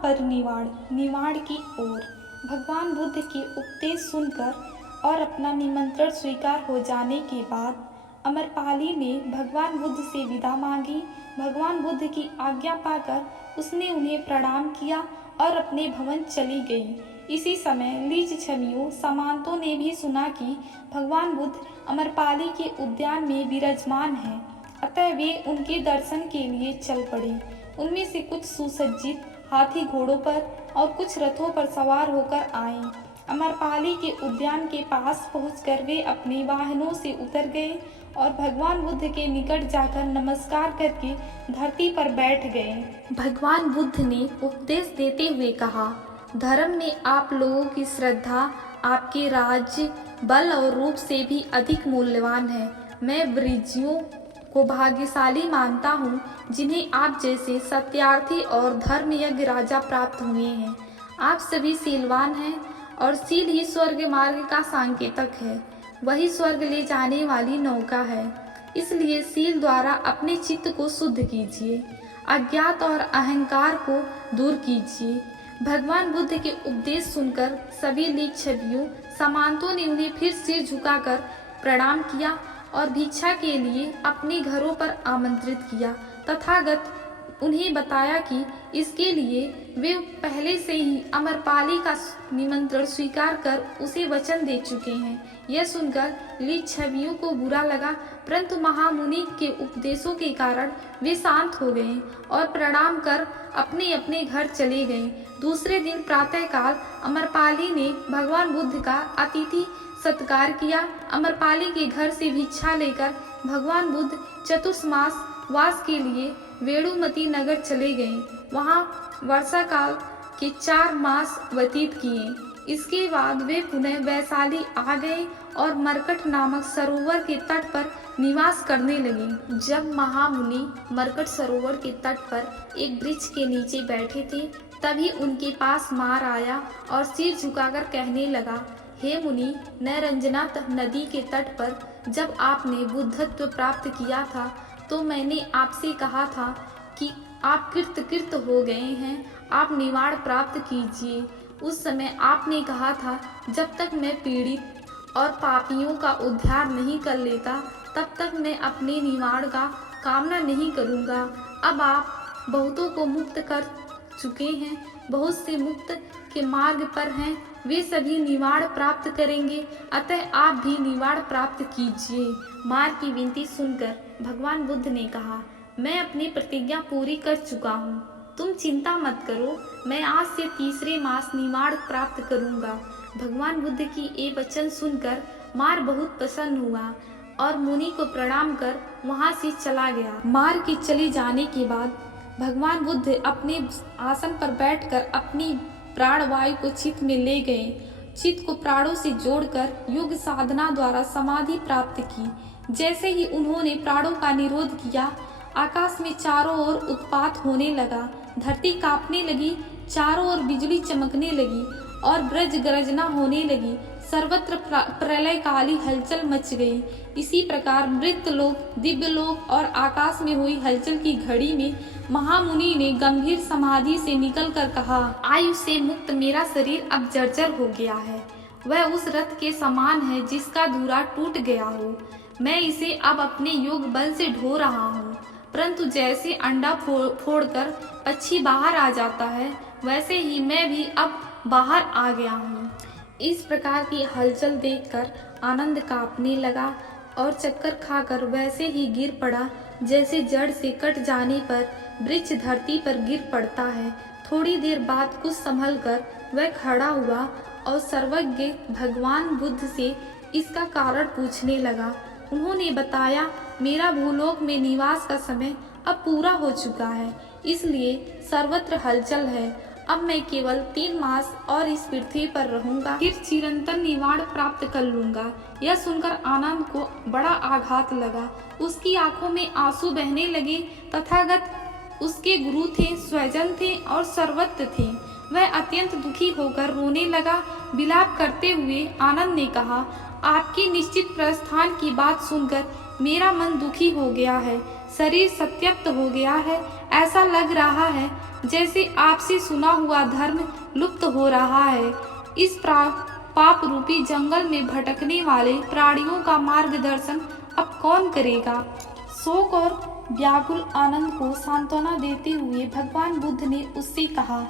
महापरिनिर्वाण निवाड़ की ओर। भगवान बुद्ध के उपदेश सुनकर और अपना निमंत्रण स्वीकार हो जाने के बाद अमरपाली ने भगवान बुद्ध से विदा मांगी। भगवान बुद्ध की आज्ञा पाकर उसने उन्हें प्रणाम किया और अपने भवन चली गई। इसी समय लिच्छवियों सामंतों ने भी सुना कि भगवान बुद्ध अमरपाली के उद्यान में विराजमान हैं, अतः वे उनके दर्शन के लिए चल पड़े। उनमें से कुछ सुसज्जित हाथी घोड़ों पर और कुछ रथों पर सवार होकर आए। अमरपाली के उद्यान के पास पहुंचकर वे अपने वाहनों से उतर गए और भगवान बुद्ध के निकट जाकर नमस्कार करके धरती पर बैठ गए। भगवान बुद्ध ने उपदेश देते हुए कहा, धर्म में आप लोगों की श्रद्धा आपके राज्य, बल और रूप से भी अधिक मूल्यवान है। मैं वृज्जियों को भाग्यशाली मानता हूँ जिन्हें आप जैसे सत्यार्थी और धर्मयज्ञ राजा प्राप्त हुए हैं। आप सभी शीलवान हैं और शील ही स्वर्ग मार्ग का संकेतक है। वही स्वर्ग ले जाने वाली नौका है। इसलिए शील द्वारा अपने चित्त को शुद्ध कीजिए, अज्ञात और अहंकार को दूर कीजिए। भगवान बुद्ध के उपदेश सुनकर सभी लिच्छवियों सामंतों ने उन्हें फिर सिर झुकाकर प्रणाम किया और भिक्षा के लिए अपने घरों पर आमंत्रित किया। तथागत उन्हें बताया कि इसके लिए वे पहले से ही अमरपाली का निमंत्रण स्वीकार कर उसे वचन दे चुके हैं। यह सुनकर लिच्छवियों को बुरा लगा, परंतु महामुनि के उपदेशों के कारण वे शांत हो गए और प्रणाम कर अपने अपने घर चले गए। दूसरे दिन प्रातःकाल अमरपाली ने भगवान बुद्ध का अतिथि सत्कार किया। अमरपाली के घर से भिक्षा लेकर भगवान बुद्ध चतुर्मास वास के लिए वेणुमती नगर चले गए। वहां वर्षा काल के 4 मास व्यतीत किए। इसके बाद वे पुनः वैशाली आ गए और मरकट नामक सरोवर के तट पर निवास करने लगे। जब महामुनि मरकट सरोवर के तट पर एक वृक्ष के नीचे बैठे थे, तभी उनके पास मार आया और सिर झुकाकर कहने लगा, हे मुनि, नैरंजना नदी के तट पर जब आपने बुद्धत्व प्राप्त किया था तो मैंने आपसे कहा था कि आप कृत हो गए हैं, आप निवाड़ प्राप्त कीजिए। उस समय आपने कहा था, जब तक मैं पीड़ित और पापियों का उद्धार नहीं कर लेता तब तक मैं अपने निवाड़ का कामना नहीं करूँगा। अब आप बहुतों को मुक्त कर चुके हैं, बहुत से मुक्त के मार्ग पर हैं, वे सभी निवाड़ प्राप्त करेंगे, अतः आप भी निवाड़ प्राप्त कीजिए। मार की विनती सुनकर भगवान बुद्ध ने कहा, मैं अपनी प्रतिज्ञा पूरी कर चुका हूँ, तुम चिंता मत करो, मैं आज से तीसरे मास निवाड़ प्राप्त करूँगा। भगवान बुद्ध की ये वचन सुनकर मार बहुत प्रसन्न हुआ और मुनि को प्रणाम कर वहाँ से चला गया। मार के चले जाने के बाद भगवान बुद्ध अपने आसन पर बैठकर अपनी प्राणवायु को चित्त में ले गए। चित्त को प्राणों से जोड़कर योग साधना द्वारा समाधि प्राप्त की। जैसे ही उन्होंने प्राणों का निरोध किया, आकाश में चारों ओर उत्पात होने लगा, धरती कांपने लगी, चारों ओर बिजली चमकने लगी और ब्रज गरजना होने लगी, सर्वत्र प्रलयकाली हलचल मच गई। इसी प्रकार मृत लोक, दिव्य लोक और आकाश में हुई हलचल की घड़ी में महामुनि ने गंभीर समाधि से निकलकर कहा, आयु से मुक्त मेरा शरीर अब जर्जर हो गया है, वह उस रथ के समान है जिसका धुरा टूट गया हो। मैं इसे अब अपने योग बल से ढो रहा हूँ, परंतु जैसे अंडा फोड़कर पक्षी बाहर आ जाता है, वैसे ही मैं भी अब बाहर आ गया हूँ। इस प्रकार की हलचल देखकर आनंद कांपने लगा और चक्कर खाकर वैसे ही गिर पड़ा जैसे जड़ से कट जाने पर वृक्ष धरती पर गिर पड़ता है। थोड़ी देर बाद कुछ संभलकर वह खड़ा हुआ और सर्वज्ञ भगवान बुद्ध से इसका कारण पूछने लगा। उन्होंने बताया, मेरा भूलोक में निवास का समय अब पूरा हो चुका है, इसलिए सर्वत्र हलचल है। अब मैं केवल 3 मास और इस पृथ्वी पर रहूंगा, फिर चिरंतन निवाड़ प्राप्त कर लूंगा। यह सुनकर आनंद को बड़ा आघात लगा, उसकी आंखों में आंसू बहने लगे। तथागत उसके गुरु थे, स्वजन थे और सर्वत्र थे। वह अत्यंत दुखी होकर रोने लगा। विलाप करते हुए आनंद ने कहा, आपकी निश्चित प्रस्थान की बात सुनकर मेरा मन दुखी हो गया है। शरीर सत्यप्त हो गया है। ऐसा लग रहा है जैसे आपसे सुना हुआ धर्म लुप्त हो रहा है। इस पाप रूपी जंगल में भटकने वाले प्राणियों का मार्गदर्शन अब कौन करेगा? शोक और व्याकुल आनंद को सांत्वना देते हुए भगवान बुद्ध ने उससे कहा,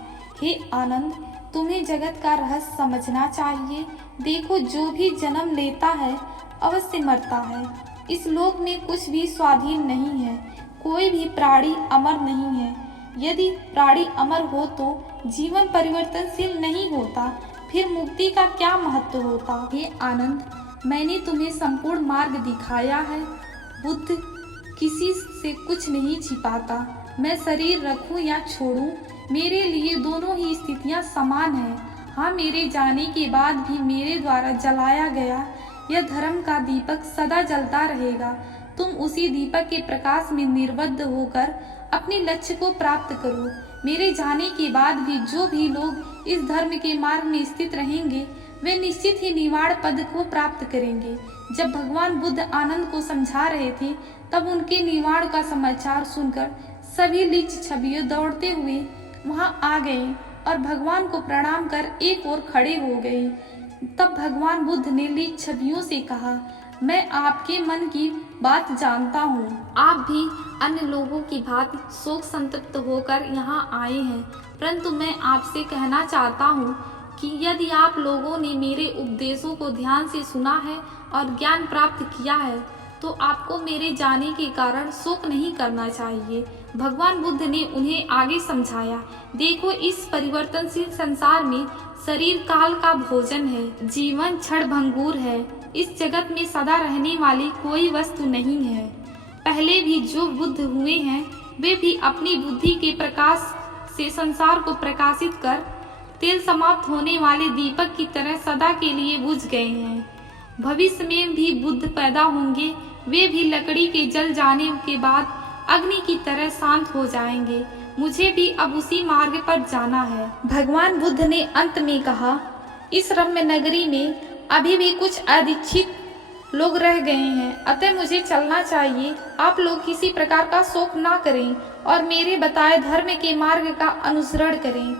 हे आनंद, तुम्हें जगत का रहस्य समझना चाहिए। देखो, जो भी जन्म लेता है अवश्य मरता है। इस लोक में कुछ भी स्वाधीन नहीं है, कोई भी प्राणी अमर नहीं है। यदि प्राणी अमर हो तो जीवन परिवर्तनशील नहीं होता, फिर मुक्ति का क्या महत्व होता? हे आनंद, मैंने तुम्हें संपूर्ण मार्ग दिखाया है। बुद्ध किसी से कुछ नहीं छिपाता। मैं शरीर रखूं या छोड़ूं, मेरे लिए दोनों ही स्थितियां समान हैं। हाँ, मेरे जाने के बाद भी मेरे द्वारा जलाया गया यह धर्म का दीपक सदा जलता रहेगा। तुम उसी दीपक के प्रकाश में निर्बद्ध होकर अपने लक्ष्य को प्राप्त करो। मेरे जाने के बाद भी जो भी लोग इस धर्म के मार्ग में स्थित रहेंगे, वे निश्चित ही निवाड़ पद को प्राप्त करेंगे। जब भगवान बुद्ध आनंद को समझा रहे थे, तब उनके निवाड़ का समाचार सुनकर सभी लिच्छवियों दौड़ते हुए वहां आ गए और भगवान को प्रणाम कर एक ओर खड़े हो गए। तब भगवान बुद्ध ने लिच्छवियों से कहा, मैं आपके मन की बात जानता हूँ। आप भी अन्य लोगों की भांति शोक संतप्त होकर यहाँ आए हैं, परंतु मैं आपसे कहना चाहता हूँ कि यदि आप लोगों ने मेरे उपदेशों को ध्यान से सुना है और ज्ञान प्राप्त किया है, तो आपको मेरे जाने के कारण शोक नहीं करना चाहिए। भगवान बुद्ध ने उन्हें आगे समझाया, देखो, इस परिवर्तनशील संसार में शरीर काल का भोजन है, जीवन क्षणभंगुर है। इस जगत में सदा रहने वाली कोई वस्तु नहीं है। पहले भी जो बुद्ध हुए हैं, वे भी अपनी बुद्धि के प्रकाश से संसार को प्रकाशित कर तेल समाप्त होने वाले दीपक की तरह सदा के लिए बुझ गए हैं। भविष्य में भी बुद्ध पैदा होंगे, वे भी लकड़ी के जल जाने के बाद अग्नि की तरह शांत हो जाएंगे। मुझे भी अब उसी मार्ग पर जाना है। भगवान बुद्ध ने अंत में कहा, इस रम्य नगरी में अभी भी कुछ अदीक्षित लोग रह गए हैं, अतः मुझे चलना चाहिए। आप लोग किसी प्रकार का शोक ना करें और मेरे बताए धर्म के मार्ग का अनुसरण करें।